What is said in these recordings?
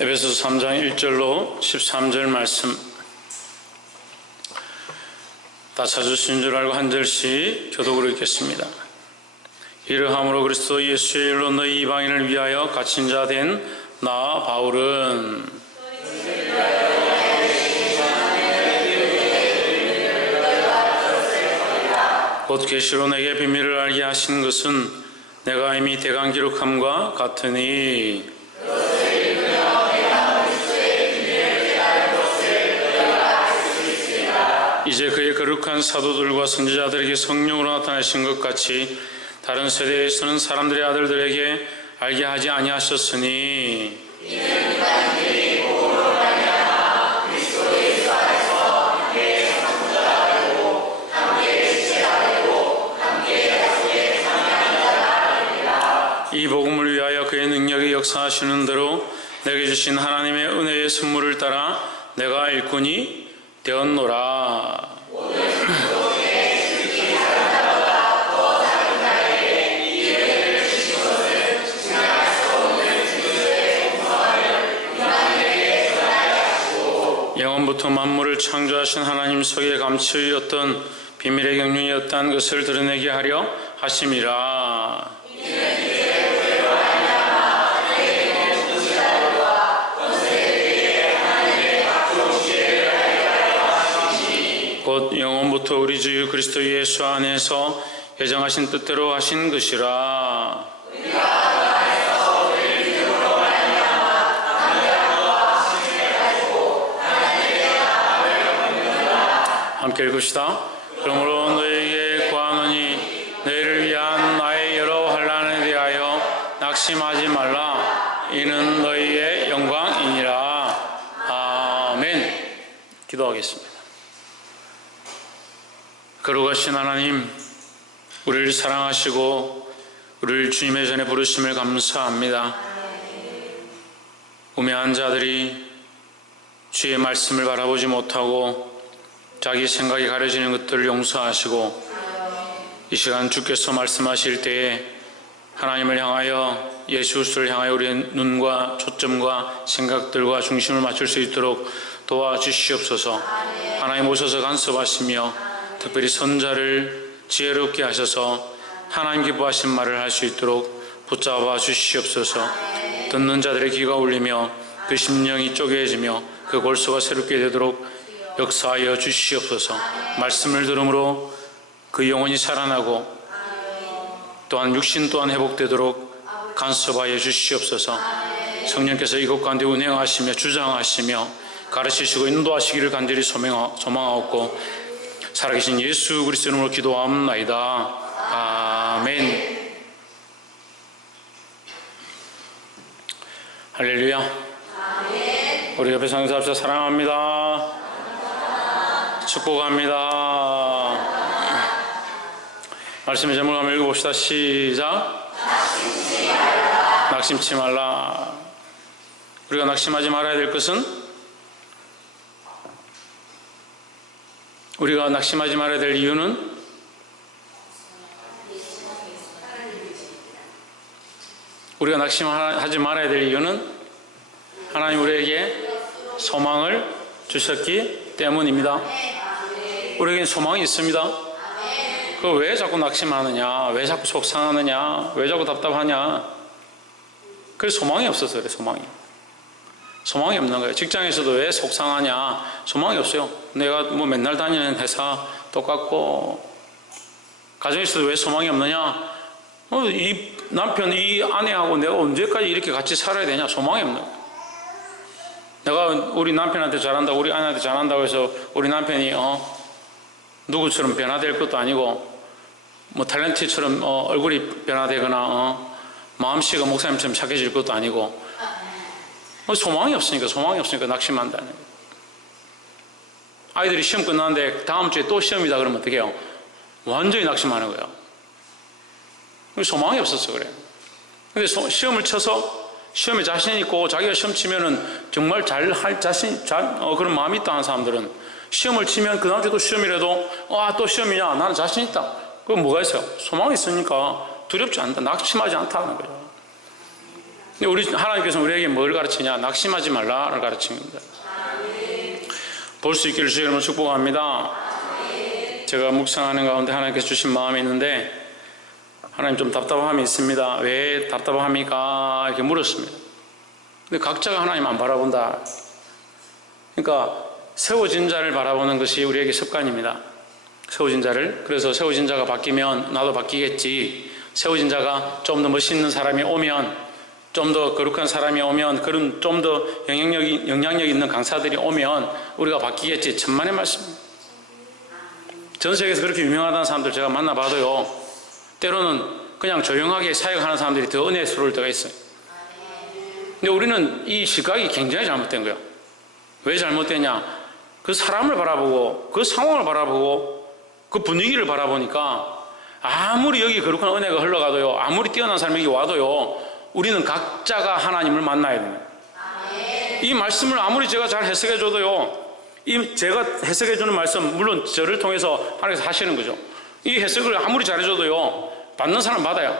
에베소서 3장 1절로 13절 말씀 다 찾으신 줄 알고 한 절씩 교독으로 읽겠습니다. 이러함으로 그리스도 예수의 일로 너희 이방인을 위하여 갇힌 자 된 나 바울은 곧 계시로 내게 비밀을 알게 하신 것은 내가 이미 대강 기록함과 같으니 이제 그의 거룩한 사도들과 선지자들에게 성령으로 나타나신 것 같이 다른 세대에서는 사람들의 아들들에게 알게 하지 아니하셨으니 이 복음을 위하여 그의 능력이 역사하시는 대로 내게 주신 하나님의 은혜의 선물을 따라 내가 일꾼이 되었노라. 영원부터 만물을 창조하신 하나님 속에 감추었던 비밀의 경륜이었다는 것을 드러내게 하려 하심이라. 곧 영원부터 우리 주 그리스도 예수 안에서 예정하신 뜻대로 하신 것이라. 함께 읽읍시다. 그러므로 너희에게 구하노니 너희를 위한 나의 여러 환난에 대하여 낙심하지 말라. 이는 너희의 영광이니라. 아멘. 기도하겠습니다. 거룩하신 하나님, 우리를 사랑하시고 우리를 주님의 전에 부르심을 감사합니다. 우매한 자들이 주의 말씀을 바라보지 못하고 자기 생각이 가려지는 것들을 용서하시고 이 시간 주께서 말씀하실 때에 하나님을 향하여 예수 그리스도를 향하여 우리의 눈과 초점과 생각들과 중심을 맞출 수 있도록 도와주시옵소서. 하나님 오셔서 간섭하시며 특별히 선자를 지혜롭게 하셔서 하나님 기뻐하신 말을 할 수 있도록 붙잡아 주시옵소서. 듣는 자들의 귀가 울리며 그 심령이 쪼개지며 그 골수가 새롭게 되도록 역사하여 주시옵소서. 말씀을 들음으로 그 영혼이 살아나고 또한 육신 또한 회복되도록 간섭하여 주시옵소서. 성령께서 이곳 가운데 운행하시며 주장하시며 가르치시고 인도하시기를 간절히 소망하옵고 살아계신 예수 그리스도 이름으로 기도하옵나이다. 아멘. 할렐루야. 아멘. 우리 옆에 상에서 합시다. 사랑합니다. 축복합니다. 말씀의 제목을 한번 읽어봅시다. 시작. 낙심치 말라. 우리가 낙심하지 말아야 될 것은 우리가 낙심하지 말아야 될 이유는 우리가 낙심하지 말아야 될 이유는 하나님 우리에게 소망을 주셨기 때문입니다. 우리에게는 소망이 있습니다. 그 왜 자꾸 낙심하느냐, 왜 자꾸 속상하느냐, 왜 자꾸 답답하냐. 그 소망이 없어서 그래. 소망이 없는 거예요. 직장에서도 왜 속상하냐, 소망이 없어요. 내가 뭐 맨날 다니는 회사 똑같고. 가정에서도 왜 소망이 없느냐, 이 남편, 이 아내하고 내가 언제까지 이렇게 같이 살아야 되냐, 소망이 없는 거예요. 내가 우리 남편한테 잘한다고, 우리 아내한테 잘한다고 해서 우리 남편이 누구처럼 변화될 것도 아니고, 뭐 탤런트처럼 얼굴이 변화되거나 마음씨가 목사님처럼 착해질 것도 아니고, 소망이 없으니까 낙심한다는 거예요. 아이들이 시험 끝났는데 다음 주에 또 시험이다 그러면 어떻게 해요? 완전히 낙심하는 거예요. 소망이 없었어 그래. 근데 시험을 쳐서 시험에 자신 있고 자기가 시험 치면은 정말 잘할 그런 마음이 있다 하는 사람들은 시험을 치면 그 다음 주에 또 시험이라도 또 시험이냐, 나는 자신 있다. 그건 뭐가 있어요? 소망이 있으니까 두렵지 않다, 낙심하지 않다는 거죠. 근데 우리 하나님께서 우리에게 뭘 가르치냐? 낙심하지 말라를 가르치는 겁니다. 볼 수 있기를 주의 이름으로 축복합니다. 제가 묵상하는 가운데 하나님께서 주신 마음이 있는데, 하나님 좀 답답함이 있습니다. 왜 답답합니까? 이렇게 물었습니다. 근데 각자가 하나님 안 바라본다. 그러니까 세워진 자를 바라보는 것이 우리에게 습관입니다. 세워진 자를. 그래서 세워진 자가 바뀌면 나도 바뀌겠지. 세워진 자가 좀 더 멋있는 사람이 오면, 좀 더 거룩한 사람이 오면, 그런 좀 더 영향력 있는 강사들이 오면 우리가 바뀌겠지. 천만의 말씀입니다. 전 세계에서 그렇게 유명하다는 사람들 제가 만나봐도요, 때로는 그냥 조용하게 사역하는 사람들이 더 은혜스러울 때가 있어요. 근데 우리는 이 시각이 굉장히 잘못된 거예요. 왜 잘못됐냐? 그 사람을 바라보고, 그 상황을 바라보고, 그 분위기를 바라보니까 아무리 여기 거룩한 은혜가 흘러가도요, 아무리 뛰어난 사람이 여기 와도요, 우리는 각자가 하나님을 만나야 됩니다. 이 말씀을 아무리 제가 잘 해석해줘도요, 이 제가 해석해주는 말씀, 물론 저를 통해서 하나님께서 하시는 거죠. 이 해석을 아무리 잘해줘도요, 받는 사람 받아요.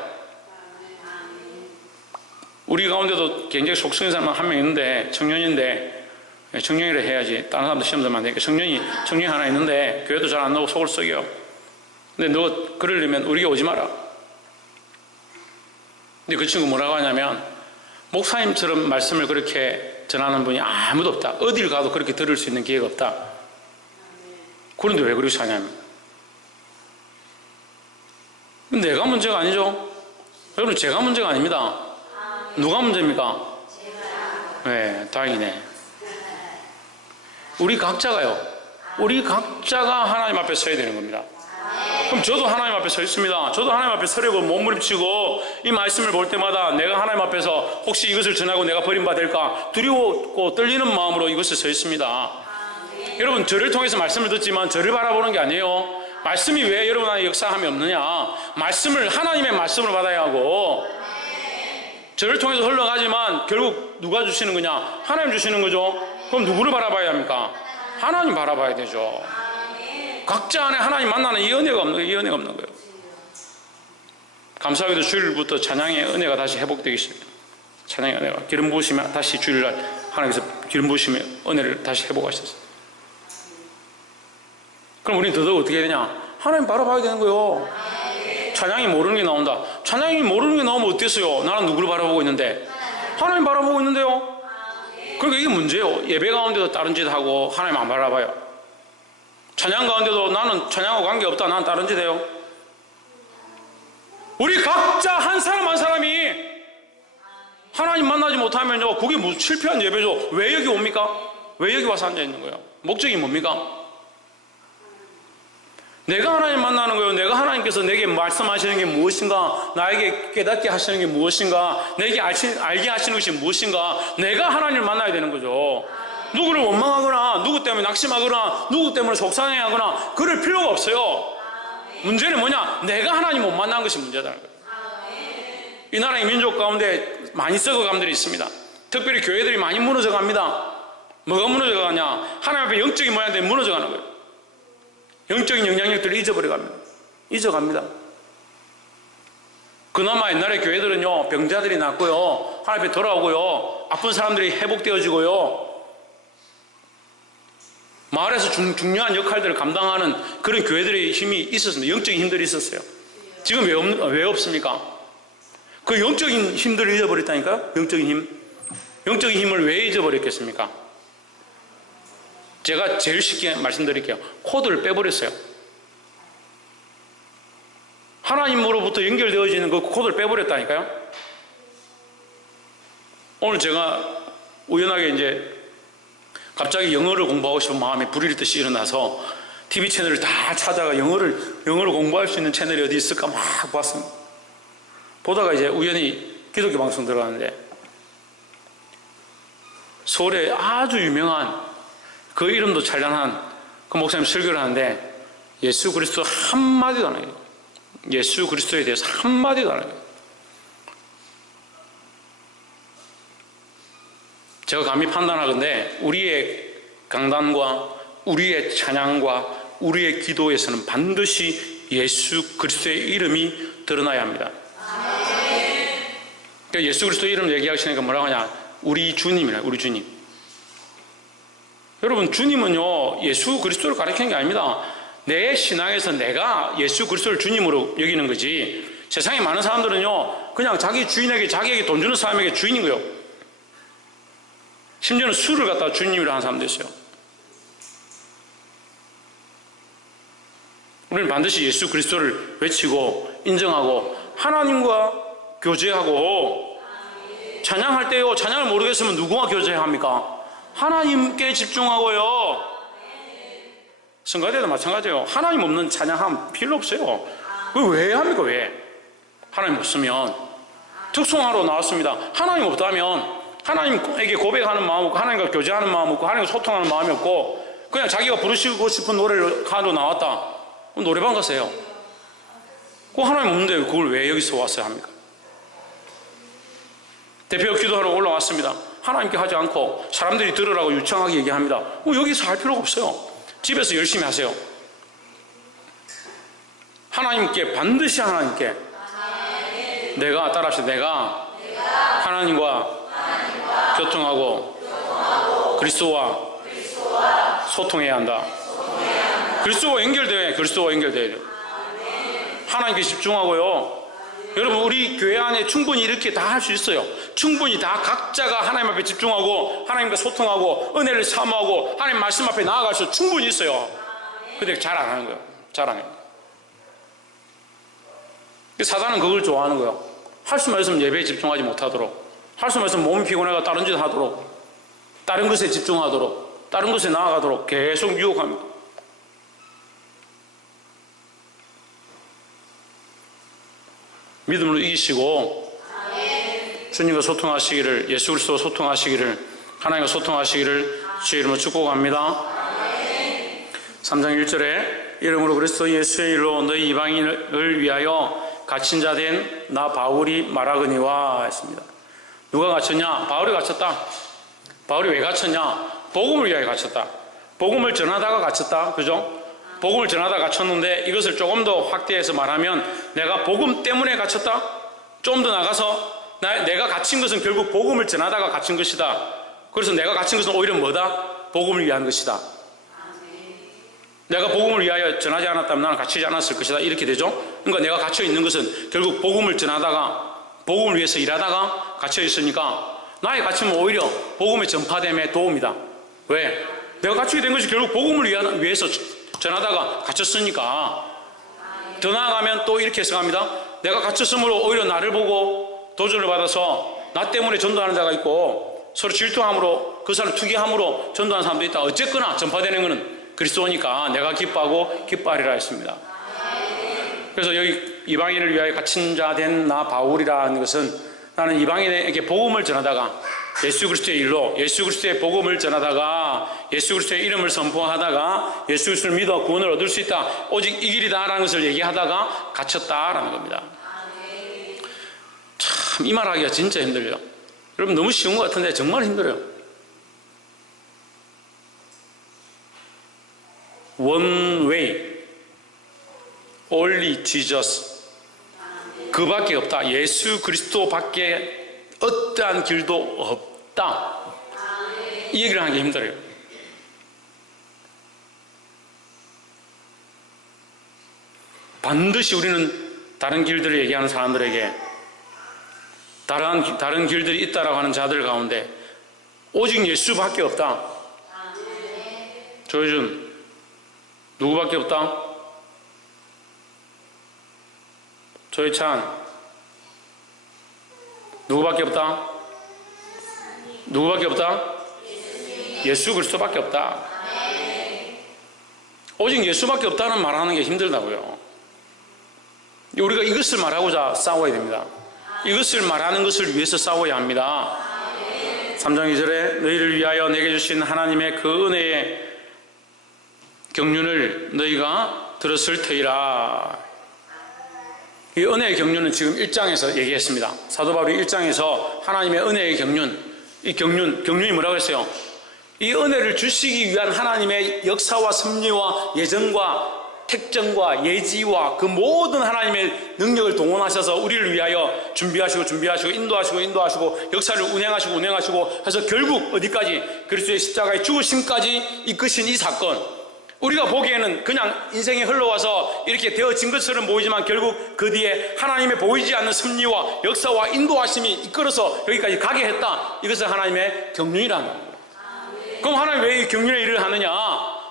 우리 가운데도 굉장히 속성인 사람 한 명 있는데, 청년인데, 청년이라 해야지 다른 사람도 시험 들면 안 되니까, 청년이 하나 있는데 교회도 잘 안 나오고 속을 썩여. 근데 너 그러려면 우리에게 오지 마라. 근데 그 친구 뭐라고 하냐면, 목사님처럼 말씀을 그렇게 전하는 분이 아무도 없다. 어딜 가도 그렇게 들을 수 있는 기회가 없다. 그런데 왜 그렇게 사냐면, 내가 문제가 아니죠. 여러분, 제가 문제가 아닙니다. 누가 문제입니까? 네, 다행이네. 우리 각자가요, 우리 각자가 하나님 앞에 서야 되는 겁니다. 그럼 저도 하나님 앞에 서 있습니다. 저도 하나님 앞에 서려고 몸부림치고 이 말씀을 볼 때마다 내가 하나님 앞에서 혹시 이것을 전하고 내가 버림받을까 두려웠고 떨리는 마음으로 이것을 서 있습니다. 여러분, 저를 통해서 말씀을 듣지만 저를 바라보는 게 아니에요. 말씀이 왜 여러분 안에 역사함이 없느냐? 말씀을, 하나님의 말씀을 받아야 하고, 저를 통해서 흘러가지만 결국 누가 주시는 거냐? 하나님 주시는 거죠. 그럼 누구를 바라봐야 합니까? 하나님 바라봐야 되죠. 각자 안에 하나님 만나는 이 은혜가 없는 거예요. 이 은혜가 없는 거예요. 감사하게도 주일부터 찬양의 은혜가 다시 회복되기 시작해요. 찬양의 은혜가 기름 부으시면 다시 주일날 하나님께서 기름 부으시면 은혜를 다시 회복하셨어요. 그럼 우리는 더더욱 어떻게 해야 되냐? 하나님 바라봐야 되는 거예요. 찬양이 모르는 게 나온다. 찬양이 모르는 게 나오면 어땠어요? 나는 누구를 바라보고 있는데? 하나님 바라보고 있는데요. 그러니까 이게 문제예요. 예배 가운데도 다른 짓 하고 하나님 안 바라봐요. 찬양 가운데도 나는 찬양하고 관계없다, 나는 다른 짓 해요. 우리 각자 한 사람 한 사람이 하나님 만나지 못하면요, 그게 무슨 실패한 예배죠. 왜 여기 옵니까? 왜 여기 와서 앉아 있는 거예요? 목적이 뭡니까? 내가 하나님 만나는 거예요. 내가 하나님께서 내게 말씀하시는 게 무엇인가, 나에게 깨닫게 하시는 게 무엇인가, 내게 알게 하시는 것이 무엇인가, 내가 하나님을 만나야 되는 거죠. 누구를 원망하거나 누구 때문에 낙심하거나 누구 때문에 속상해하거나 그럴 필요가 없어요. 문제는 뭐냐? 내가 하나님 못 만난 것이 문제다. 이 나라의 민족 가운데 많이 썩어감들이 있습니다. 특별히 교회들이 많이 무너져갑니다. 뭐가 무너져가냐? 하나님 앞에 영적인 모양들이 무너져가는 거예요. 영적인 영향력들을 잊어갑니다. 그나마 옛날에 교회들은요, 병자들이 낫고요, 하나님 앞에 돌아오고요, 아픈 사람들이 회복되어지고요, 마을에서 중요한 역할들을 감당하는 그런 교회들의 힘이 있었습니다. 영적인 힘들이 있었어요. 지금 왜 없습니까? 그 영적인 힘들을 잊어버렸다니까요. 영적인 힘을 왜 잊어버렸겠습니까? 제가 제일 쉽게 말씀드릴게요. 코드를 빼버렸어요. 하나님으로부터 연결되어지는 그 코드를 빼버렸다니까요. 오늘 제가 우연하게 이제 갑자기 영어를 공부하고 싶은 마음이 불일듯이 일어나서 TV 채널을 다 찾아가 영어를 공부할 수 있는 채널이 어디 있을까 막 봤습니다. 보다가 이제 우연히 기독교 방송 들어갔는데, 서울에 아주 유명한, 그 이름도 찬란한 그 목사님 설교를 하는데 예수 그리스도 한마디도 안 해요. 예수 그리스도에 대해서 한마디도 안 해요. 제가 감히 판단하건대 우리의 강단과 우리의 찬양과 우리의 기도에서는 반드시 예수 그리스도의 이름이 드러나야 합니다. 그러니까 예수 그리스도 이름 얘기하시니까 뭐라고 하냐? 우리 주님이라, 우리 주님. 여러분, 주님은요, 예수 그리스도를 가리키는 게 아닙니다. 내 신앙에서 내가 예수 그리스도를 주님으로 여기는 거지. 세상에 많은 사람들은요, 그냥 자기 주인에게, 자기에게 돈 주는 사람에게 주인인 거예요. 심지어는 술을 갖다가 주님이라 하는 사람도 있어요. 우리는 반드시 예수 그리스도를 외치고 인정하고 하나님과 교제하고 찬양할 때요, 찬양을 모르겠으면 누구와 교제합니까? 하나님께 집중하고요. 성가대도 마찬가지예요. 하나님 없는 찬양하면 필요 없어요. 왜 합니까? 왜? 하나님 없으면 특송하러 나왔습니다. 하나님 없다면 하나님에게 고백하는 마음 없고 하나님과 교제하는 마음 없고 하나님과 소통하는 마음이 없고 그냥 자기가 부르시고 싶은 노래를 하러 나왔다. 노래방 가세요. 그 하나님 없는데 그걸 왜 여기서 왔어야 합니까? 대표 기도하러 올라왔습니다. 하나님께 하지 않고 사람들이 들으라고 유창하게 얘기합니다. 여기서 할 필요가 없어요. 집에서 열심히 하세요. 하나님께, 반드시 하나님께 내가, 따라합시다. 내가 하나님과 교통하고 그리스도와 소통해야 한다. 그리스도와 연결돼야 돼요. 하나님께 집중하고요. 여러분, 우리 교회 안에 충분히 이렇게 다 할 수 있어요. 충분히 다 각자가 하나님 앞에 집중하고 하나님과 소통하고 은혜를 사모하고 하나님 말씀 앞에 나아갈 수 충분히 있어요. 근데 잘 안 하는 거예요. 잘 안 해요. 사단은 그걸 좋아하는 거예요. 할 수만 있으면 예배에 집중하지 못하도록, 할 수만 있으면 몸이 피곤해가 다른 짓 하도록, 다른 것에 집중하도록, 다른 것에 나아가도록 계속 유혹합니다. 믿음으로 이기시고 주님과 소통하시기를, 예수 그리스도와 소통하시기를, 하나님과 소통하시기를 주의 이름으로 축복합니다. 3장 1절에 이름으로 그리스도 예수의 일로 너희 이방인을 위하여 갇힌 자 된 나 바울이 말하거니와 했습니다. 누가 갇혔냐? 바울이 갇혔다. 바울이 왜 갇혔냐? 복음을 위하여 갇혔다. 복음을 전하다가 갇혔다. 그죠? 복음을 전하다가 갇혔는데 이것을 조금 더 확대해서 말하면 내가 복음 때문에 갇혔다? 좀 더 나가서 내가 갇힌 것은 결국 복음을 전하다가 갇힌 것이다. 그래서 내가 갇힌 것은 오히려 뭐다? 복음을 위한 것이다. 내가 복음을 위하여 전하지 않았다면 나는 갇히지 않았을 것이다. 이렇게 되죠. 그러니까 내가 갇혀 있는 것은 결국 복음을 전하다가, 복음을 위해서 일하다가 갇혀 있으니까 나의 갇힘은 오히려 복음의 전파됨에 도움이다. 왜? 내가 갇히게 된 것이 결국 복음을 위해서 전하다가 갇혔으니까. 더 나아가면 또 이렇게 해석합니다. 내가 갇혔으므로 오히려 나를 보고 도전을 받아서 나 때문에 전도하는 자가 있고 서로 질투함으로 그 사람을 투기함으로 전도하는 사람도 있다. 어쨌거나 전파되는 것은 그리스도니까 내가 기뻐하고 기뻐하리라 했습니다. 그래서 여기 이방인을 위하여 갇힌 자 된 나 바울이라는 것은 나는 이방인에게 복음을 전하다가 예수 그리스도의 일로 예수 그리스도의 복음을 전하다가 예수 그리스도의 이름을 선포하다가 예수 그리스도를 믿어 구원을 얻을 수 있다. 오직 이 길이다라는 것을 얘기하다가 갇혔다라는 겁니다. 참 이 말하기가 진짜 힘들어요. 여러분 너무 쉬운 것 같은데 정말 힘들어요. One way, only Jesus. 그밖에 없다. 예수 그리스도밖에 어떠한 길도 없다. 이 얘기를 하는 게 힘들어요. 반드시 우리는 다른 길들을 얘기하는 사람들에게 다른 길들이 있다라고 하는 자들 가운데 오직 예수밖에 없다. 조효준 누구밖에 없다? 조혜찬 누구밖에 없다? 누구밖에 없다? 예수 그리스도밖에 없다. 오직 예수밖에 없다는 말하는 게 힘들다고요. 우리가 이것을 말하고자 싸워야 됩니다. 이것을 말하는 것을 위해서 싸워야 합니다. 3장 2절에 너희를 위하여 내게 주신 하나님의 그 은혜의 경륜을 너희가 들었을 터이라. 이 은혜의 경륜은 지금 1장에서 얘기했습니다. 사도 바울이 1장에서 하나님의 은혜의 경륜, 이 경륜이 뭐라고 했어요? 이 은혜를 주시기 위한 하나님의 역사와 섭리와 예정과 택정과 예지와 그 모든 하나님의 능력을 동원하셔서 우리를 위하여 준비하시고 인도하시고 역사를 운행하시고 해서 결국 어디까지? 그리스도의 십자가의 죽으심까지 이끄신 이 사건, 우리가 보기에는 그냥 인생이 흘러와서 이렇게 되어진 것처럼 보이지만 결국 그 뒤에 하나님의 보이지 않는 섭리와 역사와 인도하심이 이끌어서 여기까지 가게 했다. 이것은 하나님의 경륜이라는 겁니다. 그럼 하나님 왜 이 경륜의 일을 하느냐?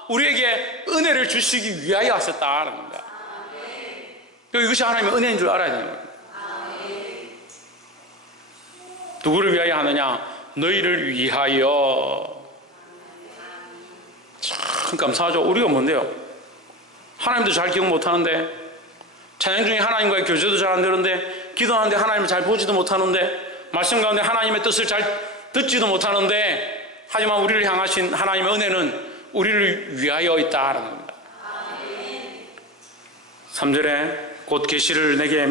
우리에게 은혜를 주시기 위하여 하셨다는 겁니다. 이것이 하나님의 은혜인 줄 알아야 되는 겁니다. 누구를 위하여 하느냐? 너희를 위하여. 참 감사하죠. 우리가 뭔데요? 하나님도 잘 기억 못하는데, 찬양 중에 하나님과의 교제도 잘 안 되는데, 기도하는데 하나님을 잘 보지도 못하는데, 말씀 가운데 하나님의 뜻을 잘 듣지도 못하는데, 하지만 우리를 향하신 하나님의 은혜는 우리를 위하여 있다는 겁니다. 3절에 곧 계시를 내게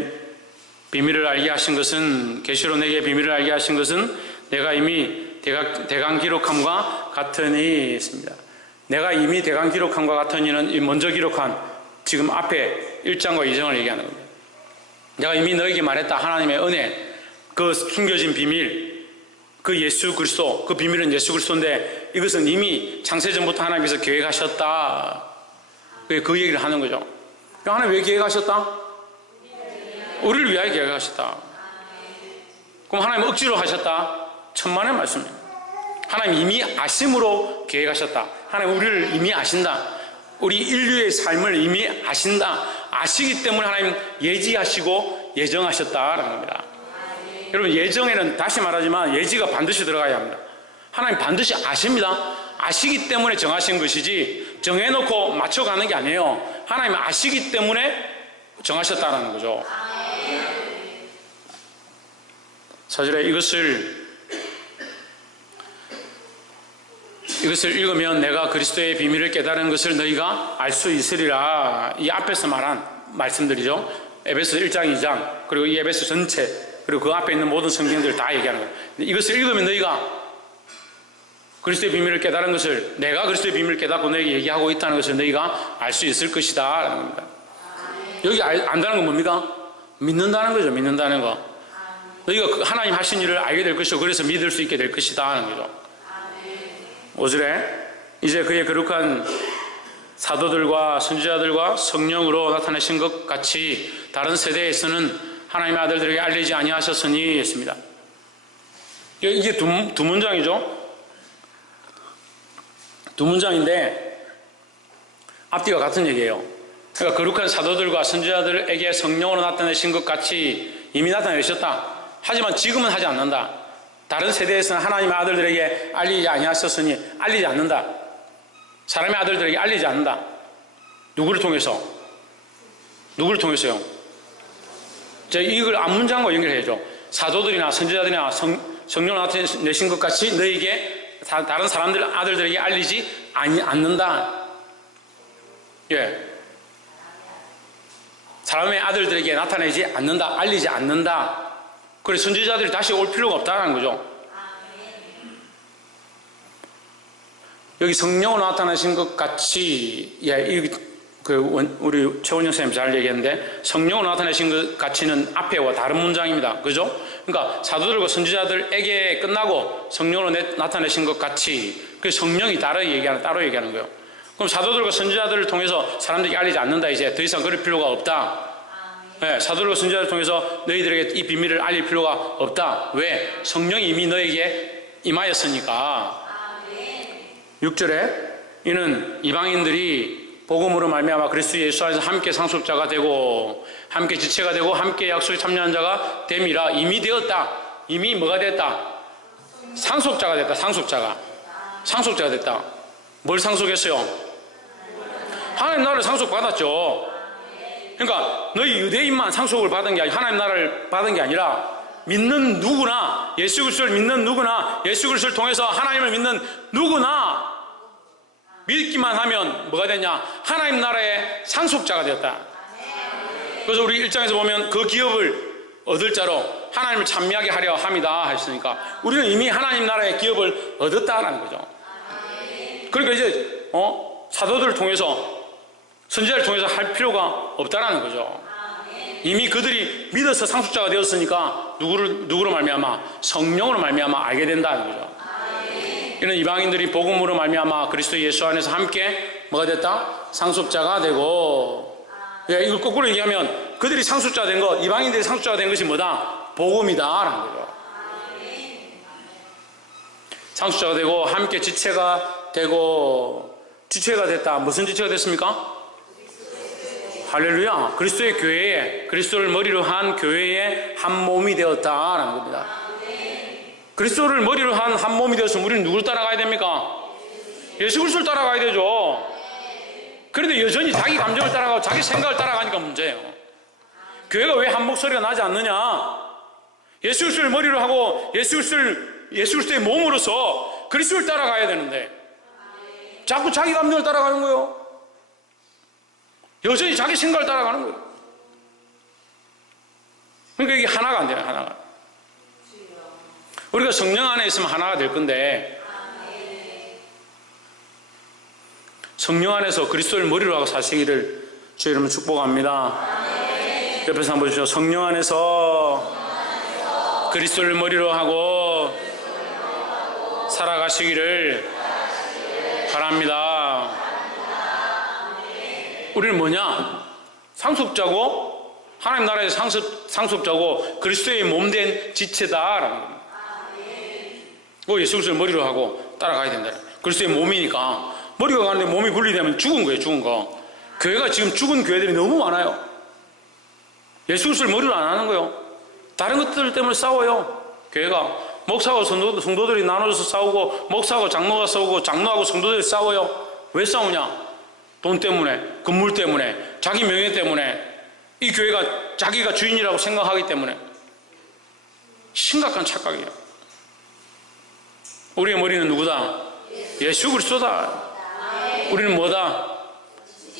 비밀을 알게 하신 것은, 계시로 내게 비밀을 알게 하신 것은 내가 이미 대강 기록함과 같으니 있습니다. 내가 이미 대강 기록함과 같으니는 먼저 기록한 지금 앞에 1장과 2장을 얘기하는 겁니다. 내가 이미 너에게 말했다. 하나님의 은혜, 그 숨겨진 비밀, 그 예수 그리스도, 그 비밀은 예수 그리스도인데 이것은 이미 창세전부터 하나님께서 계획하셨다. 그 얘기를 하는 거죠. 하나님 왜 계획하셨다? 우리를 위하여 계획하셨다. 그럼 하나님 억지로 하셨다? 천만의 말씀입니다. 하나님 이미 아심으로 계획하셨다. 하나님 우리를 이미 아신다. 우리 인류의 삶을 이미 아신다. 아시기 때문에 하나님 예지하시고 예정하셨다라는 겁니다. 여러분, 예정에는 다시 말하지만 예지가 반드시 들어가야 합니다. 하나님 반드시 아십니다. 아시기 때문에 정하신 것이지 정해놓고 맞춰가는 게 아니에요. 하나님 아시기 때문에 정하셨다는 거죠. 4절에 이것을 읽으면 내가 그리스도의 비밀을 깨달은 것을 너희가 알 수 있으리라. 이 앞에서 말한 말씀들이죠. 에베소 1장 2장 그리고 이 에베소 전체 그리고 그 앞에 있는 모든 성경들을 다 얘기하는 거예요. 이것을 읽으면 너희가 그리스도의 비밀을 깨달은 것을, 내가 그리스도의 비밀을 깨닫고 너에게 얘기하고 있다는 것을 너희가 알 수 있을 것이다 라는 겁니다. 여기 안다는 건 뭡니까? 믿는다는 거죠. 믿는다는 거. 너희가 하나님 하신 일을 알게 될 것이고 그래서 믿을 수 있게 될 것이다 하는 거죠. 5절에 이제 그의 거룩한 사도들과 선지자들과 성령으로 나타내신 것 같이 다른 세대에서는 하나님의 아들들에게 알리지 아니하셨으니 했습니다. 이게 두 문장이죠. 두 문장인데 앞뒤가 같은 얘기예요. 그러니까 거룩한 사도들과 선지자들에게 성령으로 나타내신 것 같이 이미 나타내셨다. 하지만 지금은 하지 않는다. 다른 세대에서는 하나님의 아들들에게 알리지 아니하셨으니 알리지 않는다. 사람의 아들들에게 알리지 않는다. 누구를 통해서? 누구를 통해서요? 이걸 앞문장과 연결해야죠. 사도들이나 선지자들이나 성령을 나타내신 것 같이 너에게 다른 사람들 아들들에게 알리지 않는다. 예. 사람의 아들들에게 나타내지 않는다. 알리지 않는다. 그래 선지자들이 다시 올 필요가 없다는 거죠. 여기 성령으로 나타나신 것 같이, 우리 최원영 선생님 잘 얘기했는데, 성령으로 나타나신 것 같이는 앞에와 다른 문장입니다. 그죠? 그러니까 사도들과 선지자들에게 끝나고 성령으로 나타내신 것 같이, 그 성령이 따로 얘기하는 거예요. 그럼 사도들과 선지자들을 통해서 사람들이 알리지 않는다. 이제 더 이상 그럴 필요가 없다. 네, 사도들과 선지자를 통해서 너희들에게 이 비밀을 알릴 필요가 없다. 왜? 성령이 이미 너에게 임하였으니까. 6절에 이는 이방인들이 복음으로 말미암아 그리스도 예수 안에서 함께 상속자가 되고 함께 지체가 되고 함께 약속에 참여한 자가 됨이라. 이미 되었다. 이미 뭐가 됐다? 상속자가 됐다. 상속자가 됐다. 뭘 상속했어요? 하나님 나라를 상속받았죠. 그러니까 너희 유대인만 상속을 받은 게 아니라 하나님 나라를 받은 게 아니라 믿는 누구나, 예수 그리스도를 믿는 누구나, 예수 그리스도를 통해서 하나님을 믿는 누구나 믿기만 하면 뭐가 되냐? 하나님 나라의 상속자가 되었다. 그래서 우리 1장에서 보면 그 기업을 얻을 자로 하나님을 찬미하게 하려 함이다 했으니까 우리는 이미 하나님 나라의 기업을 얻었다는 거죠. 그러니까 이제 사도들을 통해서 선지자를 통해서 할 필요가 없다라는 거죠. 이미 그들이 믿어서 상속자가 되었으니까 누구로 말미암아? 성령으로 말미암아 알게 된다는 거죠. 이런 이방인들이 복음으로 말미암아 그리스도 예수 안에서 함께 뭐가 됐다? 상속자가 되고. 예, 이걸 거꾸로 얘기하면 그들이 상속자 된 것, 이방인들이 상속자가 된 것이 뭐다? 복음이다라는 거죠. 상속자가 되고 함께 지체가 되고. 지체가 됐다. 무슨 지체가 됐습니까? 할렐루야. 그리스도의 교회에, 그리스도를 머리로 한 교회의 한 몸이 되었다라는 겁니다. 그리스도를 머리로 한 한 몸이 되었으면 우리는 누구를 따라가야 됩니까? 예수 그리스도를 따라가야 되죠. 그런데 여전히 자기 감정을 따라가고 자기 생각을 따라가니까 문제예요. 교회가 왜 한 목소리가 나지 않느냐? 예수 그리스도를 머리로 하고 예수 그리스도의 몸으로서 그리스도를 따라가야 되는데 자꾸 자기 감정을 따라가는 거예요. 여전히 자기 생각을 따라가는 거예요. 그러니까 이게 하나가 안 돼요. 하나가. 우리가 성령 안에 있으면 하나가 될 건데 성령 안에서 그리스도를 머리로 하고 사시기를 주의 이름으로 축복합니다. 옆에서 한번 보십시오. 성령 안에서 그리스도를 머리로 하고 살아가시기를 바랍니다. 우리는 뭐냐? 상속자고 하나님 나라의 상속자고 그리스도의 몸된 지체다라는 겁니다. 예수 그리스도를 머리로 하고 따라가야 된다. 그리스도의 몸이니까 머리가 가는데 몸이 분리되면 죽은 거예요. 죽은 거. 교회가 지금 죽은 교회들이 너무 많아요. 예수 그리스도를 머리로 안 하는 거예요. 다른 것들 때문에 싸워요. 교회가 목사하고 성도들이 나눠져서 싸우고 목사하고 장로가 싸우고 장로하고 성도들이 싸워요. 왜 싸우냐? 돈 때문에, 건물 때문에, 자기 명예 때문에, 이 교회가 자기가 주인이라고 생각하기 때문에. 심각한 착각이에요. 우리의 머리는 누구다? 예수 그리스도다. 우리는 뭐다?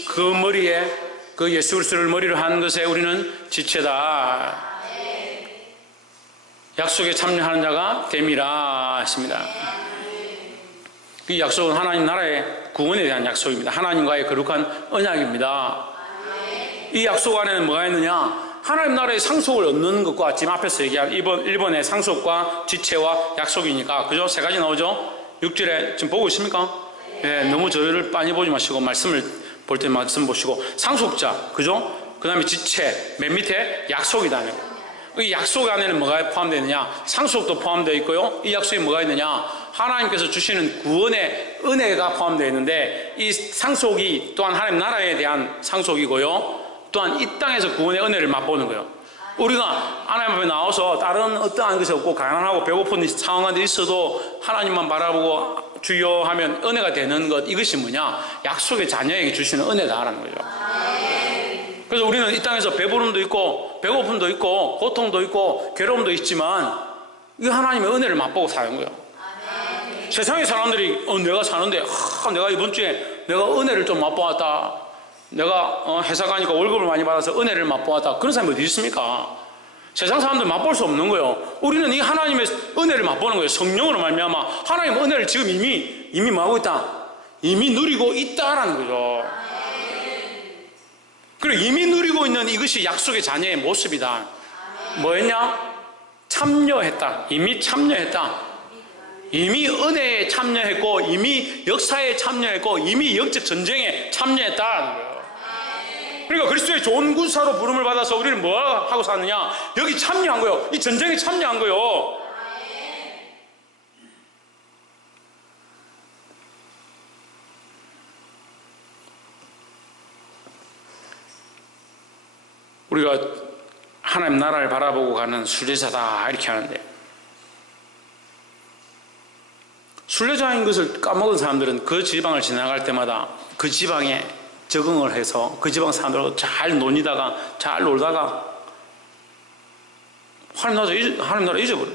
그 머리에, 그 예수 그리스도를 머리로 한 것에 우리는 지체다. 약속에 참여하는 자가 됨이라 했습니다. 이 약속은 하나님 나라의 구원에 대한 약속입니다. 하나님과의 거룩한 언약입니다. 이 약속 안에는 뭐가 있느냐? 하나님 나라의 상속을 얻는 것과 지금 앞에서 얘기한 1번의 상속과 지체와 약속이니까 그죠? 세 가지 나오죠? 6절에 지금 보고 있습니까? 네, 너무 저희를 빤히 보지 마시고 말씀을 볼 때 말씀 보시고 상속자 그죠? 그 다음에 지체 맨 밑에 약속이다네요. 이 약속 안에는 뭐가 포함되어 있느냐? 상속도 포함되어 있고요. 이 약속에 뭐가 있느냐? 하나님께서 주시는 구원의 은혜가 포함되어 있는데 이 상속이 또한 하나님 나라에 대한 상속이고요. 또한 이 땅에서 구원의 은혜를 맛보는 거예요. 우리가 하나님 앞에 나와서 다른 어떠한 것이 없고 가난하고 배고픈 상황에 있어도 하나님만 바라보고 주여 하면 은혜가 되는 것, 이것이 뭐냐? 약속의 자녀에게 주시는 은혜다라는 거죠. 그래서 우리는 이 땅에서 배부름도 있고 배고픔도 있고 고통도 있고 괴로움도 있지만 이 하나님의 은혜를 맛보고 사는 거예요. 세상의 사람들이 내가 사는데 내가 이번 주에 내가 은혜를 좀 맛보았다. 내가 회사 가니까 월급을 많이 받아서 은혜를 맛보았다. 그런 사람이 어디 있습니까? 세상 사람들 맛볼 수 없는 거예요. 우리는 이 하나님의 은혜를 맛보는 거예요. 성령으로 말미암아 하나님 은혜를 지금 이미 뭐하고 있다? 이미 누리고 있다라는 거죠. 그리고 이미 누리고 있는 이것이 약속의 자녀의 모습이다. 뭐였냐? 참여했다. 이미 참여했다. 이미 은혜에 참여했고 이미 역사에 참여했고 이미 영적 전쟁에 참여했다는 거예요. 그러니까 그리스도의 좋은 군사로 부름을 받아서 우리는 뭐 하고 사느냐? 여기 참여한 거예요. 이 전쟁에 참여한 거예요. 우리가 하나님 나라를 바라보고 가는 순례자다 이렇게 하는데 순례자인 것을 까먹은 사람들은 그 지방을 지나갈 때마다 그 지방에 적응을 해서 그 지방 사람들하고 잘 논이다가 잘 놀다가 하나님 나라 잊어버려.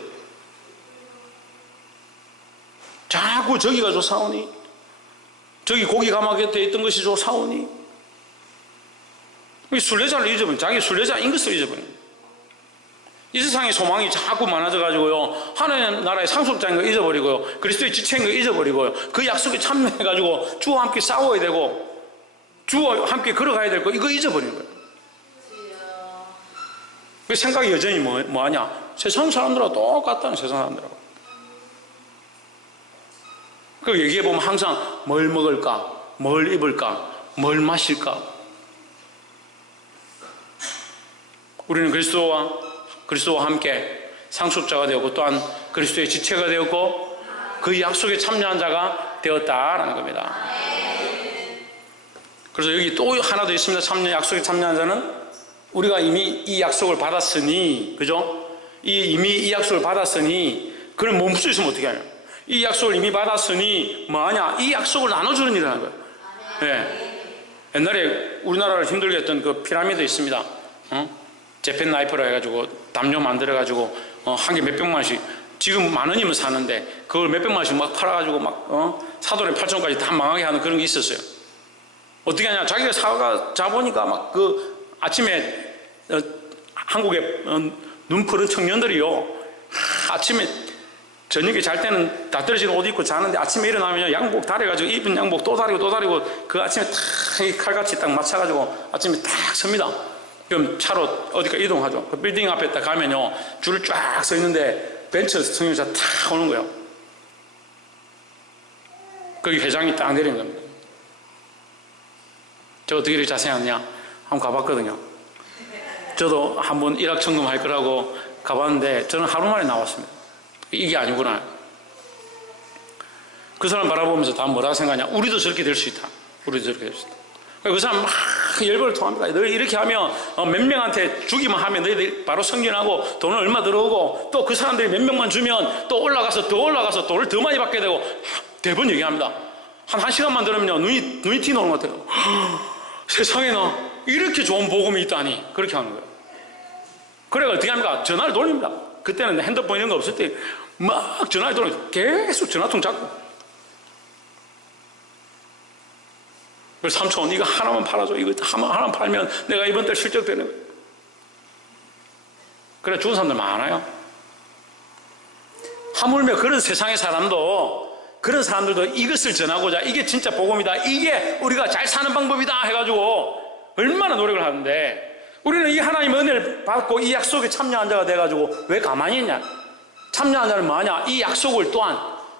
자꾸 저기가 좋사오니 저기 고기 가마 곁에 있던 것이 좋사오니 순례자를 잊어버려. 자기 순례자인 것을 잊어버려. 이 세상의 소망이 자꾸 많아져가지고요 하나님 나라의 상속자인 거 잊어버리고요 그리스도의 지체인 거 잊어버리고요 그 약속에 참여해가지고 주와 함께 싸워야 되고 주와 함께 걸어가야 될 거 이거 잊어버리는 거예요. 그 생각이 여전히 뭐하냐? 세상 사람들하고 똑같다는 세상 사람들하고. 그 얘기해 보면 항상 뭘 먹을까, 뭘 입을까, 뭘 마실까. 우리는 그리스도와 함께 상속자가 되었고 또한 그리스도의 지체가 되었고 그 약속에 참여한 자가 되었다라는 겁니다. 그래서 여기 또 하나 더 있습니다. 약속에 참여한 자는 우리가 이미 이 약속을 받았으니, 그죠? 이미 이 약속을 받았으니, 그럼 멈출 수 있으면 어떻게 하냐? 이 약속을 이미 받았으니 뭐하냐? 이 약속을 나눠주는 일을 하는 거예요. 네. 옛날에 우리나라를 힘들게 했던 그 피라미드 있습니다. 재팬 나이프라 해가지고 담요 만들어가지고 한 개 몇백만 원씩, 지금 10,000원이면 사는데 그걸 몇백만 원씩 막 팔아가지고 막 사돈의 8천원까지 다 망하게 하는 그런 게 있었어요. 어떻게 하냐? 자기가 사가 자보니까 막 그 아침에 한국에 눈 푸른 청년들이요, 아침에 저녁에 잘 때는 다 떨어지는 옷 입고 자는데 아침에 일어나면 양복 다려가지고 입은 양복 또 다리고 그 아침에 탁 칼같이 딱 맞춰가지고 아침에 딱 섭니다. 그럼 차로 어디가 이동하죠. 그 빌딩 앞에 딱 가면요, 줄을 쫙 서 있는데 벤처 승용차 탁 오는 거예요. 거기 회장이 딱 내리는 겁니다. 저 어떻게 이렇게 자세하냐? 한번 가봤거든요. 저도 한번 일확천금 할 거라고 가봤는데 저는 하루 만에 나왔습니다. 이게 아니구나. 그 사람 바라보면서 다 뭐라 생각하냐? 우리도 저렇게 될 수 있다. 우리도 저렇게 될 수 있다. 그 사람 막 열벌을 토합니다. 너희 이렇게 하면 몇 명한테 주기만 하면 너희들 바로 승진하고 돈을 얼마 들어오고, 또 그 사람들이 몇 명만 주면 또 올라가서 돈을 더 많이 받게 되고, 대부분 얘기합니다. 한 1시간만 들으면요, 눈이 튀어나오는 것 같아요. 세상에나 이렇게 좋은 복음이 있다니. 그렇게 하는 거예요. 그래가 어떻게 합니까? 전화를 돌립니다. 그때는 핸드폰 이런 거 없을 때 막 전화를 돌리고 계속 전화통 잡고, 그래서 삼촌 이거 하나만 팔아줘. 이거 하나만 팔면 내가 이번 달 실적 되는 거예요. 그래 죽은 사람들 많아요. 하물며 그런 세상의 그런 사람들도 이것을 전하고자, 이게 진짜 복음이다, 이게 우리가 잘 사는 방법이다 해가지고 얼마나 노력을 하는데, 우리는 이 하나님의 은혜를 받고 이 약속에 참여한 자가 돼가지고 왜 가만히 있냐? 참여한 자는 뭐하냐? 이 약속을 또한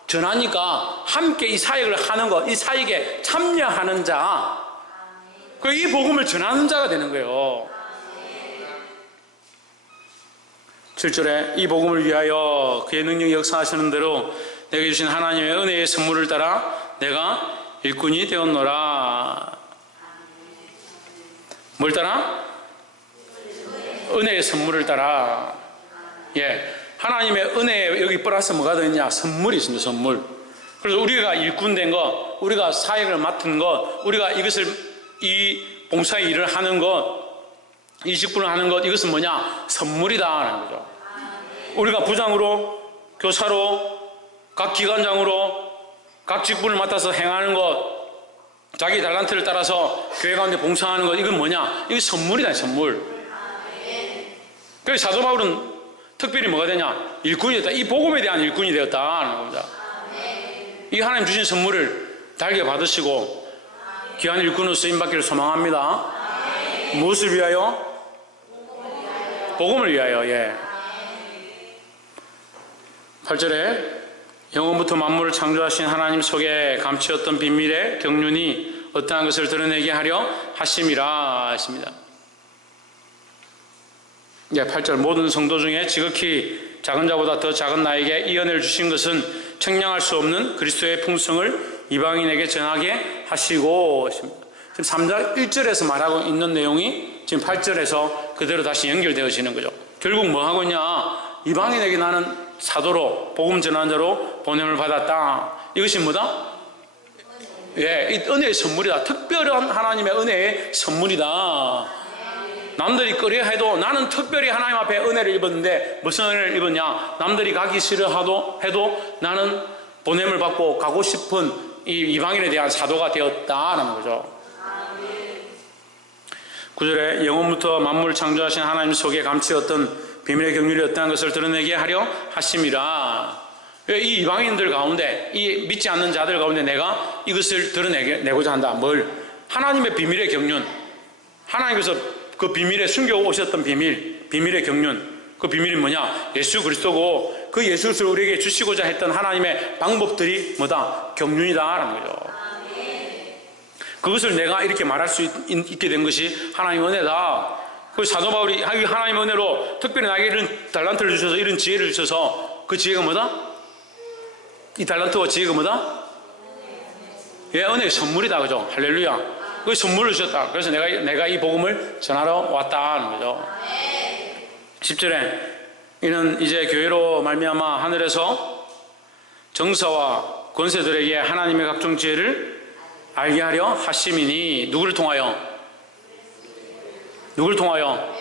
전하니까 함께 이 사역을 하는 것, 이 사역에 참여하는 자, 이 복음을 전하는 자가 되는 거예요. 7절에 이 복음을 위하여 그의 능력이 역사하시는 대로 내게 주신 하나님의 은혜의 선물을 따라 내가 일꾼이 되었노라. 뭘 따라? 은혜의 선물을 따라. 예, 하나님의 은혜에 여기 플러스 뭐가 되느냐? 선물이 있습니다. 선물. 그래서 우리가 일꾼 된 것, 우리가 사역을 맡은 것, 우리가 이 봉사의 일을 하는 것, 이 직분을 하는 것, 이것은 뭐냐? 선물이다라는 거죠. 우리가 부장으로, 교사로, 각 기관장으로 각 직분을 맡아서 행하는 것, 자기 달란트를 따라서 교회 가운데 봉사하는 것, 이건 뭐냐? 이게 선물이다. 선물. 그래서 사도 바울은 특별히 뭐가 되냐? 일꾼이 되었다. 이 복음에 대한 일꾼이 되었다는 겁니다. 이 하나님 주신 선물을 달게 받으시고 귀한 일꾼으로 쓰임받기를 소망합니다. 무엇을 위하여? 복음을 위하여. 예. 8절에 영원부터 만물을 창조하신 하나님 속에 감추었던 비밀의 경륜이 어떠한 것을 드러내게 하려 하심이라 했습니다. 예, 8절 모든 성도 중에 지극히 작은 자보다 더 작은 나에게 이 은혜를 주신 것은 청량할 수 없는 그리스도의 풍성을 이방인에게 전하게 하시고 했습니다. 지금 3절 1절에서 말하고 있는 내용이 지금 8절에서 그대로 다시 연결되어지는 거죠. 결국 뭐 하고 있냐? 이방인에게 나는 사도로 복음 전환자로 보냄을 받았다. 이것이 뭐다? 예, 이 은혜의 선물이다. 특별한 하나님의 은혜의 선물이다. 남들이 꺼려해도 나는 특별히 하나님 앞에 은혜를 입었는데 무슨 은혜를 입었냐? 남들이 가기 싫어해도 나는 보냄을 받고 가고 싶은 이 이방인에 대한 사도가 되었다라는 거죠. 9절에 영원부터 만물을 창조하신 하나님 속에 감추었던 비밀의 경륜이 어떠한 것을 드러내게 하려 하심이라. 이 이방인들 가운데, 이 믿지 않는 자들 가운데 내가 이것을 드러내고자 한다. 뭘? 하나님의 비밀의 경륜, 하나님께서 그 비밀에 숨겨 오셨던 비밀의 경륜, 그 비밀이 뭐냐? 예수 그리스도고, 그 예수 그리스도를 우리에게 주시고자 했던 하나님의 방법들이 뭐다? 경륜이다라는 거죠. 그것을 내가 이렇게 말할 수 있게 된 것이 하나님의 은혜다. 그 사도 바울이 하나님의 은혜로 특별히 나에게 이런 달란트를 주셔서, 이런 지혜를 주셔서, 그 지혜가 뭐다? 이 달란트와 지혜가 뭐다? 예, 은혜의 선물이다. 그죠? 할렐루야. 그 선물을 주셨다. 그래서 내가 이 복음을 전하러 왔다는 거죠. 10절에 이는 이제 교회로 말미암아 하늘에서 정사와 권세들에게 하나님의 각종 지혜를 알게 하려 하심이니, 누구를 통하여? 누구를 통하여?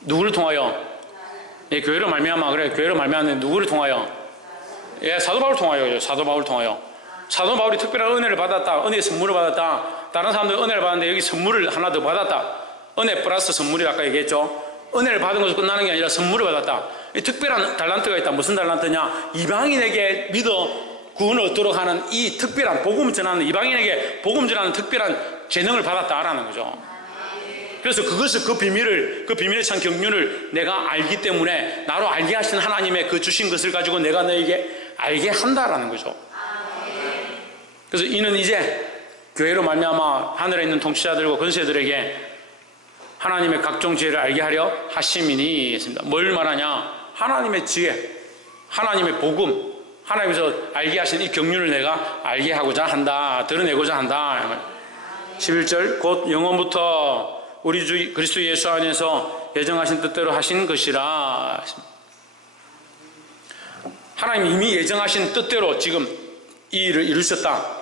누구를 통하여? 예, 교회로 말미암아. 그래, 교회로 말미암는 누구를 통하여? 예, 사도 바울 통하여. 사도 바울 통하여. 사도 바울이 특별한 은혜를 받았다. 은혜의 선물을 받았다. 다른 사람들 은혜를 받았는데 여기 선물을 하나 더 받았다. 은혜 플러스 선물이 아까 얘기했죠. 은혜를 받은 것으로 끝나는 게 아니라 선물을 받았다. 이 특별한 달란트가 있다. 무슨 달란트냐? 이방인에게 믿어 구원을 얻도록 하는 이 특별한 복음 전하는, 이방인에게 복음 전하는 특별한 재능을 받았다라는 거죠. 그래서 그것을, 그 비밀의 찬 경륜을 내가 알기 때문에 나로 알게 하신 하나님의 그 주신 것을 가지고 내가 너에게 알게 한다라는 거죠. 그래서 이는 이제 교회로 말미암아 하늘에 있는 통치자들과 권세들에게 하나님의 각종 지혜를 알게 하려 하심이니 했습니다. 뭘 말하냐? 하나님의 지혜, 하나님의 복음, 하나님께서 알게 하신 이 경륜을 내가 알게 하고자 한다, 드러내고자 한다. 11절, 곧 영원부터 우리 주 그리스도 예수 안에서 예정하신 뜻대로 하신 것이라. 하나님이 이미 예정하신 뜻대로 지금 이 일을 이루셨다.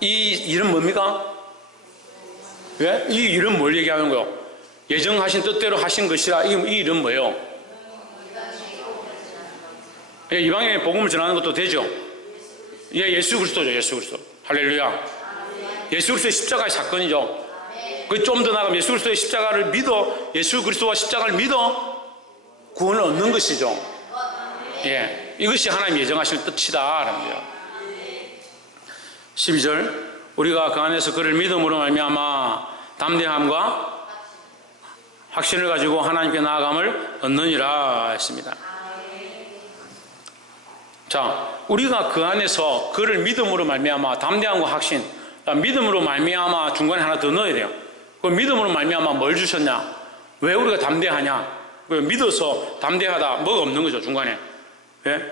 이 일은 뭡니까? 왜? 이 일은 뭘 얘기하는 거예요? 예정하신 뜻대로 하신 것이라. 이 일은 뭐예요? 예, 이방인의 복음을 전하는 것도 되죠. 예, 예수 그리스도죠. 예수 그리스도. 할렐루야. 예수 그리스도의 십자가의 사건이죠. 그 좀 더 나가면 예수 그리스도의 십자가를 믿어, 예수 그리스도와 십자가를 믿어 구원을 얻는 것이죠. 예, 이것이 하나님 예정하실 뜻이다 라는 거예요. 12절, 우리가 그 안에서 그를 믿음으로 말미암아 담대함과 확신을 가지고 하나님께 나아감을 얻느니라 했습니다. 자, 우리가 그 안에서 그를 믿음으로 말미암아 담대함과 확신, 믿음으로 말미암아 중간에 하나 더 넣어야 돼요. 그 믿음으로 말미암아 뭘 주셨냐? 왜 우리가 담대하냐? 믿어서 담대하다, 뭐가 없는 거죠 중간에. 예?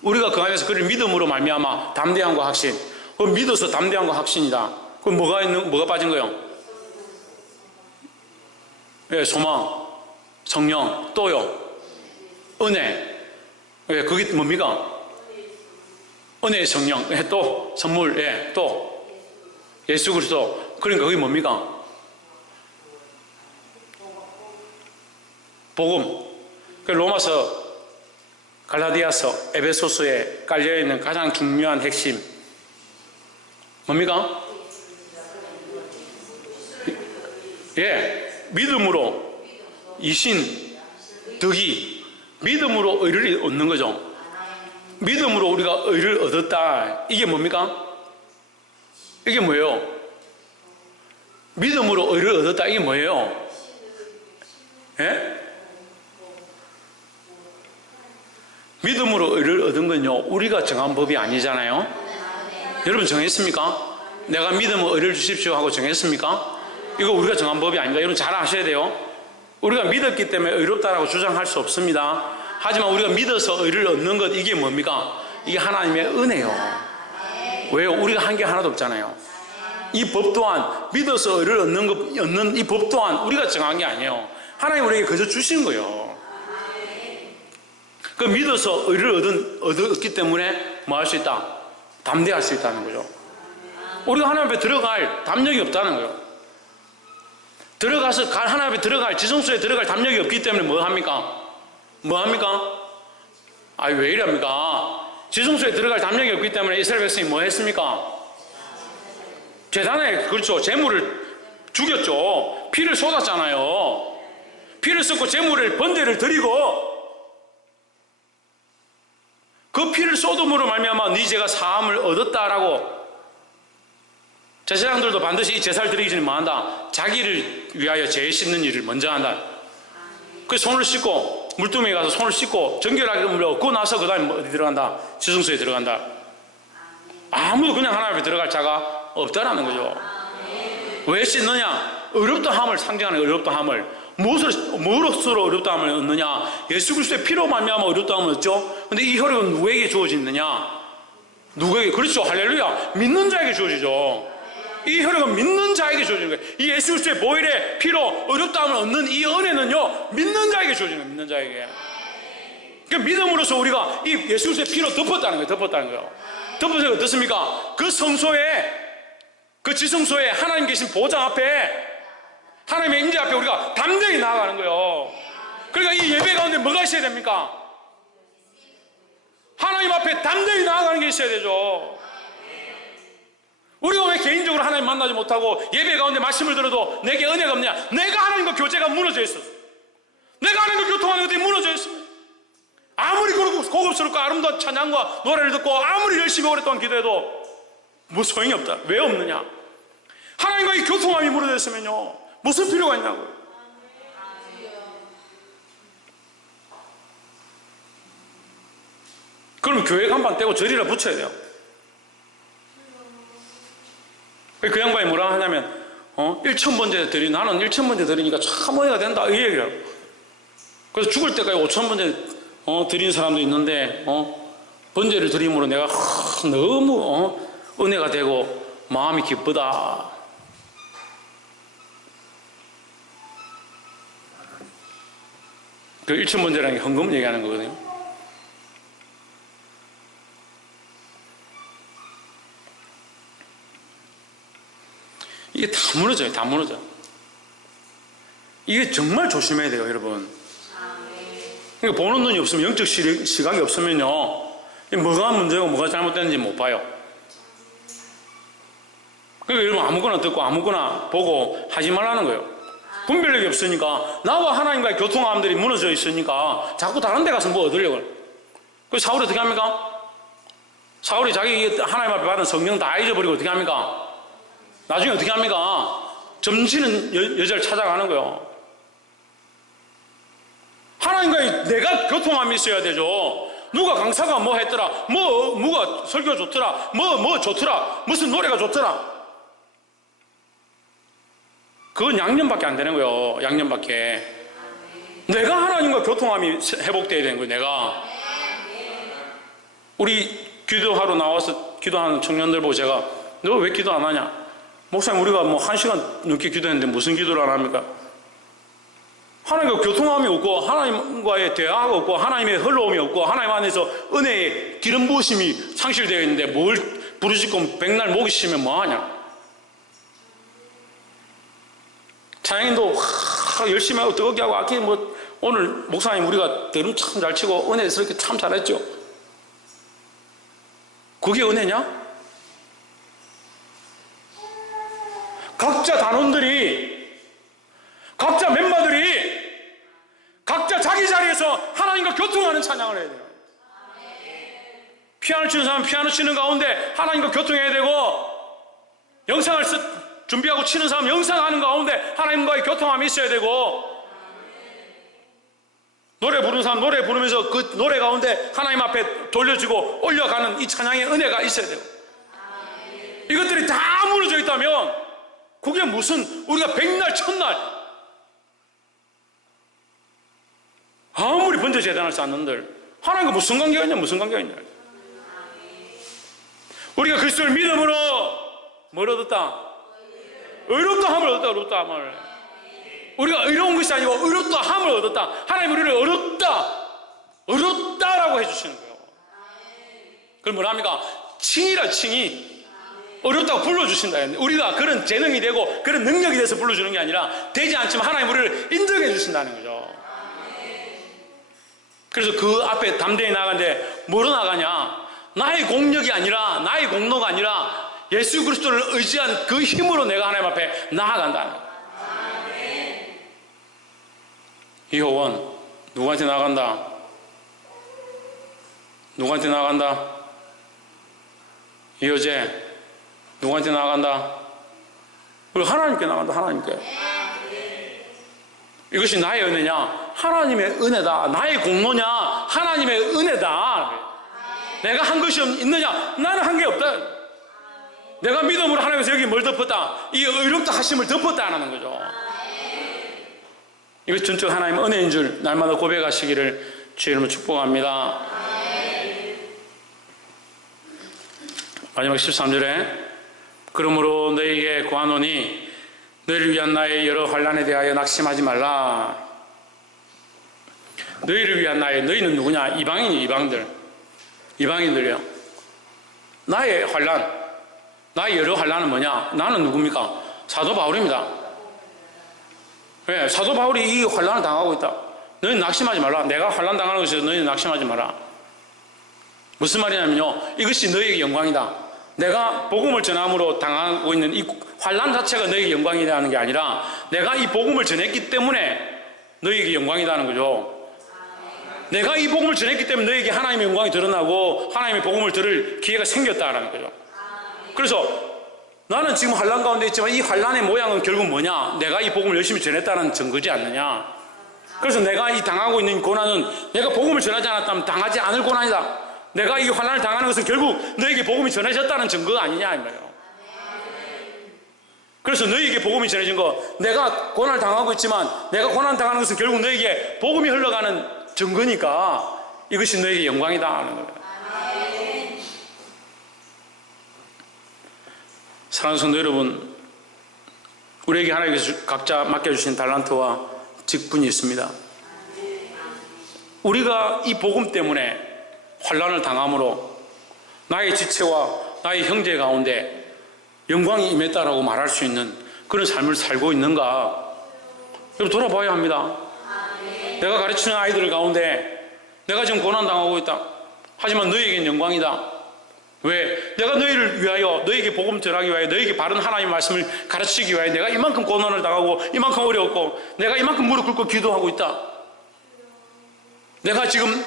우리가 그 안에서 그를 믿음으로 말미암아 담대함과 확신. 그 믿어서 담대함과 확신이다. 그럼 뭐가 빠진 거예요? 예, 소망, 성령, 또요 은혜. 예, 그게 뭡니까? 은혜의 성령, 예, 또 선물, 예, 또 예수 그리스도. 그러니까 그게 뭡니까? 복음. 그 로마서, 갈라디아서, 에베소서에 깔려있는 가장 중요한 핵심 뭡니까? 예, 믿음으로 이신 덕이, 믿음으로 의를 얻는 거죠. 믿음으로 우리가 의를 얻었다. 이게 뭡니까? 이게 뭐예요? 믿음으로 의를 얻었다. 이게 뭐예요? 예? 믿음으로 의를 얻은 건요, 우리가 정한 법이 아니잖아요. 여러분 정했습니까? 내가 믿음으로 의를 주십시오 하고 정했습니까? 이거 우리가 정한 법이 아닙니다. 여러분 잘 아셔야 돼요. 우리가 믿었기 때문에 의롭다라고 주장할 수 없습니다. 하지만 우리가 믿어서 의를 얻는 것, 이게 뭡니까? 이게 하나님의 은혜요. 왜요? 우리가 한 게 하나도 없잖아요. 이 법 또한, 믿어서 의를 얻는 이 법 또한 우리가 정한 게 아니에요. 하나님 우리에게 그저 주신 거예요. 그 믿어서 의를 얻었기 때문에 뭐 할 수 있다? 담대할 수 있다는 거죠. 우리가 하나님 앞에 들어갈 담력이 없다는 거예요. 하나님 앞에 들어갈, 지성소에 들어갈 담력이 없기 때문에 뭐 합니까? 뭐 합니까? 아니, 왜 이랍니까? 지성소에 들어갈 담력이 없기 때문에 이스라엘 백성이 뭐 했습니까? 제단에, 그렇죠. 제물을 죽였죠. 피를 쏟았잖아요. 피를 쏟고 제물을, 번제를 드리고, 그 피를 쏟음으로 말미암아 네 죄가 사함을 얻었다라고 제사장들도 반드시 이 제사를 드리기 전에 뭐 한다? 자기를 위하여 죄 씻는 일을 먼저 한다. 그 손을 씻고 물두멍에 가서 손을 씻고 정결하게 물을 얻고 나서 그 다음에 어디 들어간다? 지성소에 들어간다. 아무도 그냥 하나님 앞에 들어갈 자가 없다라는 거죠. 왜 씻느냐? 어렵다함을 상징하는 어렵다함을. 무엇으로 어렵다함을 얻느냐? 예수 그리스도의 피로 말미암아 어렵다함을 얻죠. 근데 이 혈육은 누구에게 주어지느냐? 누구에게? 그렇죠. 할렐루야. 믿는 자에게 주어지죠. 이 혈육은 믿는 자에게 주어지는 거예요. 이 예수 그리스도의 보혈의 피로 어렵다함을 얻는 이 은혜는요, 믿는 자에게 주어지는 거예요. 믿는 자에게. 그 믿음으로써 우리가 이 예수 그리스도의 피로 덮었다는 거예요. 덮었다는 거예요. 덮어서 어떻습니까? 그 성소에, 그 지성소에 하나님 계신 보좌 앞에, 하나님의 임재 앞에 우리가 담대히 나아가는 거예요. 그러니까 이 예배 가운데 뭐가 있어야 됩니까? 하나님 앞에 담대히 나아가는 게 있어야 되죠. 우리가 왜 개인적으로 하나님 만나지 못하고 예배 가운데 말씀을 들어도 내게 은혜가 없냐? 내가 하나님과 교제가 무너져 있어. 내가 하나님과 교통하는 것들이 무너져 있어. 아무리 고급스럽고 아름다운 찬양과 노래를 듣고 아무리 열심히 오랫동안 기도해도 뭐 소용이 없다. 왜 없느냐? 하나님과의 교통함이 무너져 있으면요, 무슨 필요가 있냐고요. 그러면 교회 간판 떼고 절이라 붙여야 돼요. 그 양반이 뭐라 하냐면 1,000번째 드리, 나는 1,000번째 드리니까 참 은혜가 된다, 이 얘기라고. 그래서 죽을 때까지 5,000번째 드린 사람도 있는데 번제를 드림으로 내가 너무 은혜가 되고 마음이 기쁘다. 그 1,000번제라는 게 헌금을 얘기하는 거거든요. 이게 다 무너져요. 다 무너져. 이게 정말 조심해야 돼요, 여러분. 그러니까 보는 눈이 없으면, 영적 시각이 없으면요, 뭐가 문제고 뭐가 잘못됐는지 못 봐요. 그러니까 여러분 아무거나 듣고 아무거나 보고 하지 말라는 거예요. 분별력이 없으니까, 나와 하나님과의 교통함들이 무너져 있으니까 자꾸 다른 데 가서 뭐 얻으려고. 그래서 사울이 어떻게 합니까? 사울이 자기 하나님 앞에 받은 성경 다 잊어버리고 어떻게 합니까? 나중에 어떻게 합니까? 점치는 여자를 찾아가는 거예요. 하나님과의 내가 교통함이 있어야 되죠. 누가 강사가 뭐 했더라, 누가 설교 좋더라, 뭐 좋더라, 무슨 노래가 좋더라. 그건 양념밖에 안 되는 거예요. 양념밖에. 내가 하나님과 교통함이 회복돼야 되는 거예요. 내가. 우리 기도하러 나와서 기도하는 청년들 보고 제가, 너 왜 기도 안 하냐? 목사님, 우리가 뭐 1시간 넘게 기도했는데 무슨 기도를 안 합니까? 하나님과 교통함이 없고, 하나님과의 대화가 없고, 하나님의 흘러옴이 없고, 하나님 안에서 은혜의 기름 부으심이 상실되어 있는데 뭘 부르짖고 백날 목이 쉬면 뭐하냐? 찬양인도 열심히 하고 뜨겁게 하고 아끼 오늘 목사님 우리가 드럼 참 잘 치고 은혜스럽게 참 잘했죠. 그게 은혜냐? 각자 단원들이, 각자 멤버들이 각자 자기 자리에서 하나님과 교통하는 찬양을 해야 돼요. 피아노 치는 사람은 피아노 치는 가운데 하나님과 교통해야 되고, 영상을 준비하고 치는 사람 영상하는 가운데 하나님과의 교통함이 있어야 되고, 노래 부르는 사람 노래 부르면서 그 노래 가운데 하나님 앞에 돌려주고 올려가는 이 찬양의 은혜가 있어야 돼요. 이것들이 다 무너져 있다면 그게 무슨 우리가 백날 천날 아무리 번제 재단을 쌓는들 하나님과 무슨 관계가 있냐, 무슨 관계가 있냐. 우리가 그리스도를 믿음으로 뭘 얻었다? 의롭다함을 얻었다. 의롭다함을. 우리가 의로운 것이 아니고 의롭다함을 얻었다. 하나님 우리를 어렵다라고 해주시는 거예요. 그걸 뭐라 합니까? 칭이라, 칭이. 어렵다고 불러주신다. 우리가 그런 재능이 되고 그런 능력이 돼서 불러주는 게 아니라, 되지 않지만 하나님 우리를 인정해 주신다는 거죠. 그래서 그 앞에 담대히 나가는데 뭐로 나가냐? 나의 공력이 아니라, 나의 공로가 아니라 예수 그리스도를 의지한 그 힘으로 내가 하나님 앞에 나아간다는 거예요. 이호원 누구한테 나간다? 누구한테 나간다? 이효재 누구한테 나간다? 우리 하나님께 나간다. 하나님께. 이것이 나의 은혜냐? 하나님의 은혜다. 나의 공로냐? 하나님의 은혜다. 내가 한 것이 있느냐? 나는 한 게 없다. 내가 믿음으로 하나님께서 여기 뭘 덮었다? 이 의롭다 하심을 덮었다 하는 거죠. 이것이 전적 하나님의 은혜인 줄 날마다 고백하시기를 주의 이름으로 축복합니다. 마지막 13절에 그러므로 너희에게 구하노니 너희를 위한 나의 여러 환난에 대하여 낙심하지 말라. 너희를 위한 나의, 너희는 누구냐? 이방인이, 이방인들이요. 나의 환난, 나의 여러 환난은 뭐냐? 나는 누굽니까? 사도 바울입니다. 네, 사도 바울이 이 환난을 당하고 있다. 너희는 낙심하지 말라. 내가 환난 당하는 것에서 너희는 낙심하지 마라. 무슨 말이냐면요, 이것이 너희에게 영광이다. 내가 복음을 전함으로 당하고 있는 이 환난 자체가 너희에게 영광이라는 게 아니라 내가 이 복음을 전했기 때문에 너희에게 영광이라는 거죠. 내가 이 복음을 전했기 때문에 너희에게 하나님의 영광이 드러나고 하나님의 복음을 들을 기회가 생겼다라는 거죠. 그래서 나는 지금 환난 가운데 있지만 이 환난의 모양은 결국 뭐냐? 내가 이 복음을 열심히 전했다는 증거지 않느냐? 그래서 내가 이 당하고 있는 고난은 내가 복음을 전하지 않았다면 당하지 않을 고난이다. 내가 이 환난을 당하는 것은 결국 너에게 복음이 전해졌다는 증거가 아니냐 이 말이에요. 그래서 너에게 복음이 전해진 거, 내가 고난을 당하고 있지만 내가 고난 당하는 것은 결국 너에게 복음이 흘러가는 증거니까 이것이 너에게 영광이다 하는 거예요. 사랑하는 성도 여러분, 우리에게 하나님께서 각자 맡겨주신 달란트와 직분이 있습니다. 우리가 이 복음 때문에 환난을 당함으로 나의 지체와 나의 형제 가운데 영광이 임했다라고 말할 수 있는 그런 삶을 살고 있는가? 여러분 돌아봐야 합니다. 내가 가르치는 아이들 가운데 내가 지금 고난당하고 있다. 하지만 너희에겐 영광이다. 왜? 내가 너희를 위하여, 너희에게 복음 전하기 위하여, 너희에게 바른 하나님의 말씀을 가르치기 위하여 내가 이만큼 고난을 당하고 이만큼 어려웠고 내가 이만큼 무릎 꿇고 기도하고 있다. 내가 지금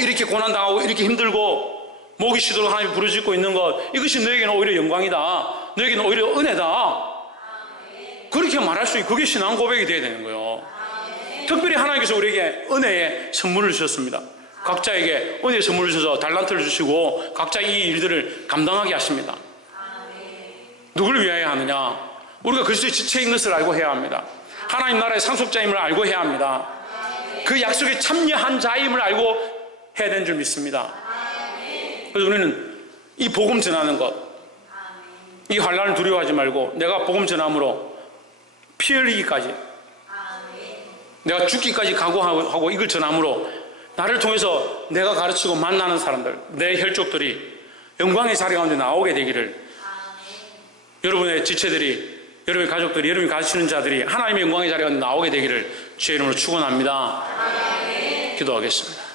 이렇게 고난당하고 이렇게 힘들고 목이 쉬도록 하나님이 부르짖고 있는 것, 이것이 너에게는 오히려 영광이다. 너에게는 오히려 은혜다. 그렇게 말할 수 있고 그게 신앙 고백이 되어야 되는 거예요. 특별히 하나님께서 우리에게 은혜의 선물을 주셨습니다. 각자에게 은혜의 선물을 주셔서 달란트를 주시고 각자 이 일들을 감당하게 하십니다. 누구를 위하여 하느냐? 우리가 그리스도의 지체인 것을 알고 해야 합니다. 하나님 나라의 상속자임을 알고 해야 합니다. 그 약속에 참여한 자임을 알고 해야 되는 줄 믿습니다. 그래서 우리는 이 복음 전하는 것, 이 환난을 두려워하지 말고 내가 복음 전함으로 피 흘리기까지, 내가 죽기까지 각오하고 이걸 전함으로 나를 통해서 내가 가르치고 만나는 사람들, 내 혈족들이 영광의 자리 가운데 나오게 되기를, 여러분의 지체들이, 여러분의 가족들이, 여러분이 가르치는 자들이 하나님의 영광의 자리 가운데 나오게 되기를 주의 이름으로 축원합니다. 기도하겠습니다.